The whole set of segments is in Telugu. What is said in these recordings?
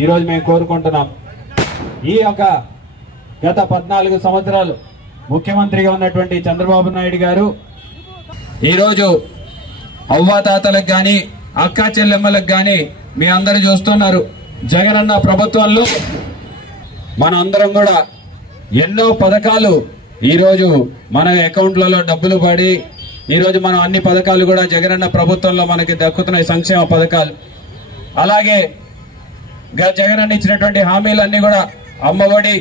ఈ రోజు మేము కోరుకుంటున్నాం ఈ యొక్క గత 14 సంవత్సరాలు ముఖ్యమంత్రిగా ఉన్నటువంటి చంద్రబాబు నాయుడు గారు ఈ రోజు అవ్వాతాతలకు గాని అక్కా చెల్లెమ్మలకు గాని మీ అందరూ చూస్తున్నారు జగనన్న ప్రభుత్వంలో మన అందరం కూడా ఎన్నో పథకాలు ఈ రోజు మన అకౌంట్లలో డబ్బులు పడి ఈ రోజు మనం అన్ని పథకాలు కూడా జగనన్న ప్రభుత్వంలో మనకి దక్కుతున్నాయి సంక్షేమ పథకాలు అలాగే జగనన్న ఇచ్చినటువంటి హామీలన్నీ కూడా అమ్మఒడి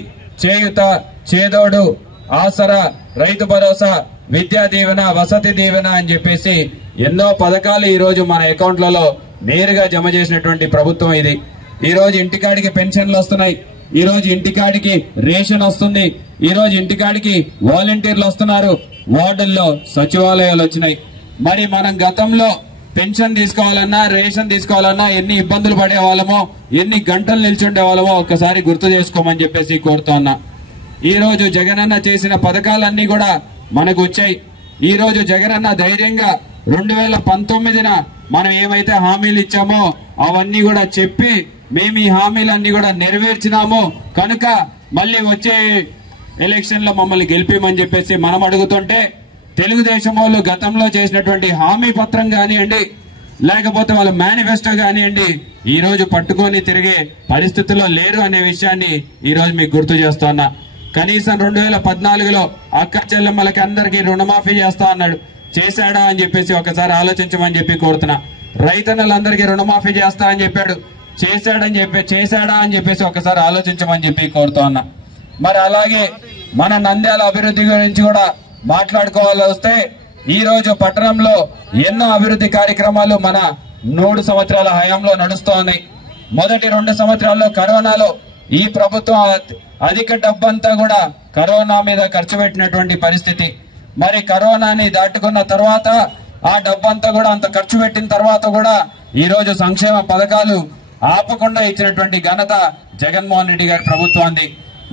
చేయూత చేదోడు ఆసరా రైతు భరోసా విద్యా దీవెన వసతి దీవెన అని చెప్పేసి ఎన్నో పథకాలు ఈ రోజు మన అకౌంట్లలో నేరుగా జమ చేసినటువంటి ప్రభుత్వం ఇది ఈ రోజు ఇంటికాడికి పెన్షన్లు వస్తున్నాయి ఈ రోజు ఇంటికాడికి రేషన్ వస్తుంది ఈ రోజు ఇంటికాడికి వాలంటీర్లు వస్తున్నారు వార్డుల్లో సచివాలయాలు వచ్చినాయి మరి మనం గతంలో పెన్షన్ తీసుకోవాలన్నా రేషన్ తీసుకోవాలన్నా ఎన్ని ఇబ్బందులు పడే వాళ్ళమో ఎన్ని గంటలు నిల్చుండే వాళ్ళమో ఒక్కసారి గుర్తు చేసుకోమని చెప్పేసి కోరుతున్నా ఈ రోజు జగనన్న చేసిన పథకాలన్నీ కూడా మనకు వచ్చాయి ఈ రోజు జగనన్న ధైర్యంగా 2019న మనం ఏమైతే హామీలు ఇచ్చామో అవన్నీ కూడా చెప్పి మేము ఈ హామీలన్నీ కూడా నెరవేర్చినాము కనుక మళ్ళీ వచ్చే ఎలక్షన్ లో మమ్మల్ని గెలిపిమని చెప్పేసి మనం అడుగుతుంటే తెలుగుదేశం వాళ్ళు గతంలో చేసినటువంటి హామీ పత్రం కానివ్వండి లేకపోతే వాళ్ళ మేనిఫెస్టో కానివ్వండి ఈ రోజు పట్టుకొని తిరిగే పరిస్థితుల్లో లేరు అనే విషయాన్ని ఈ రోజు మీకు గుర్తు చేస్తున్నా కనీసం 2014లో అక్క చెల్లెమ్మలకి అందరికీ రుణమాఫీ చేస్తా అన్నాడు చేశాడా అని చెప్పేసి ఒకసారి ఆలోచించమని చెప్పి కోరుతున్నా. రైతన్నలందరికీ రుణమాఫీ చేస్తా అని చెప్పాడు, చేశాడా అని చెప్పేసి ఒకసారి ఆలోచించమని చెప్పి కోరుతా ఉన్నా. మరి అలాగే మన నంద్యాల అభివృద్ధి గురించి కూడా మాట్లాడుకోవాలి వస్తే, ఈ రోజు పట్టణంలో ఎన్నో అభివృద్ధి కార్యక్రమాలు మన 3 సంవత్సరాల హయాంలో నడుస్తోంది. మొదటి 2 సంవత్సరాల్లో కరోనాలో ఈ ప్రభుత్వం అధిక డబ్బంతా కూడా కరోనా మీద ఖర్చు పెట్టినటువంటి పరిస్థితి. మరి కరోనాని దాటుకున్న తర్వాత ఆ డబ్బంతా కూడా అంత ఖర్చు పెట్టిన తర్వాత కూడా ఈ రోజు సంక్షేమ పథకాలు ఆపకుండా ఇచ్చినటువంటి ఘనత జగన్మోహన్ రెడ్డి గారి ప్రభుత్వాన్ని.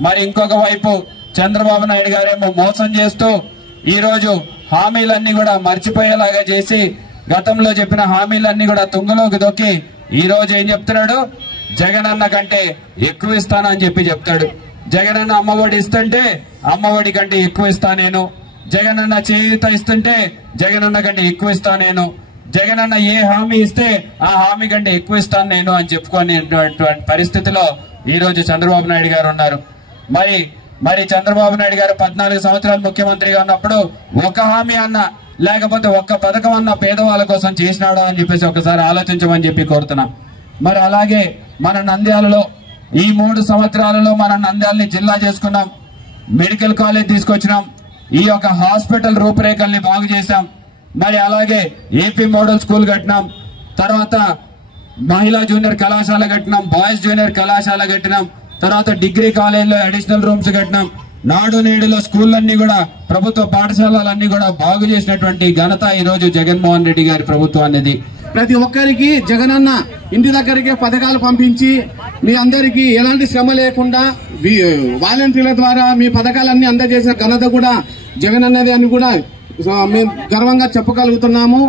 మరి ఇంకొక వైపు చంద్రబాబు నాయుడు గారేమో మోసం చేస్తూ ఈ రోజు హామీలన్నీ కూడా మర్చిపోయేలాగా చేసి, గతంలో చెప్పిన హామీలన్నీ కూడా తుంగలోకి దొక్కి ఈ రోజు ఏం చెప్తున్నాడు, జగనన్న కంటే ఎక్కువ ఇస్తానని చెప్పి చెప్తాడు. జగనన్న అమ్మఒడి ఇస్తుంటే అమ్మఒడి కంటే ఎక్కువ ఇస్తా నేను, జగనన్న చేయూత ఇస్తుంటే జగనన్న కంటే ఎక్కువ ఇస్తా నేను, జగనన్న ఏ హామీ ఇస్తే ఆ హామీ కంటే ఎక్కువ ఇస్తాను నేను అని చెప్పుకునేటువంటి పరిస్థితిలో ఈ రోజు చంద్రబాబు నాయుడు గారు ఉన్నారు. మరి చంద్రబాబు నాయుడు గారు 14 సంవత్సరాలు ముఖ్యమంత్రిగా ఉన్నప్పుడు ఒక హామీ అన్నా లేకపోతే ఒక్క పథకం అన్న పేదవాళ్ళ కోసం చేసినాడా అని చెప్పేసి ఒకసారి ఆలోచించమని చెప్పి కోరుతున్నా. మరి అలాగే మన నంద్యాలలో ఈ 3 సంవత్సరాలలో మన నంద్యాలని జిల్లా చేసుకున్నాం, మెడికల్ కాలేజ్ తీసుకొచ్చినాం, ఈ యొక్క హాస్పిటల్ రూపురేఖల్ని బాగు చేశాం. మరి అలాగే ఏపీ మోడల్ స్కూల్ కట్టినాం, తర్వాత మహిళా జూనియర్ కళాశాల కట్టినాం, బాయ్స్ జూనియర్ కళాశాల కట్టినాం, తర్వాత డిగ్రీ కాలేజీలో అడిషనల్ రూమ్స్ కట్టినాం. నాడు నేడులో స్కూళ్ళన్నీ కూడా ప్రభుత్వ పాఠశాలలన్నీ కూడా బాగు చేసినటువంటి ఘనత ఈ రోజు జగన్మోహన్ రెడ్డి గారి ప్రభుత్వం అనేది. ప్రతి ఒక్కరికి జగనన్న ఇంటి దగ్గరికి పథకాలు పంపించి మీ అందరికీ ఎలాంటి శ్రమ లేకుండా వాలంటీర్ల ద్వారా మీ పథకాలన్నీ అందజేసిన ఘనత కూడా జగనన్నది అని కూడా మేము గర్వంగా చెప్పగలుగుతున్నాము.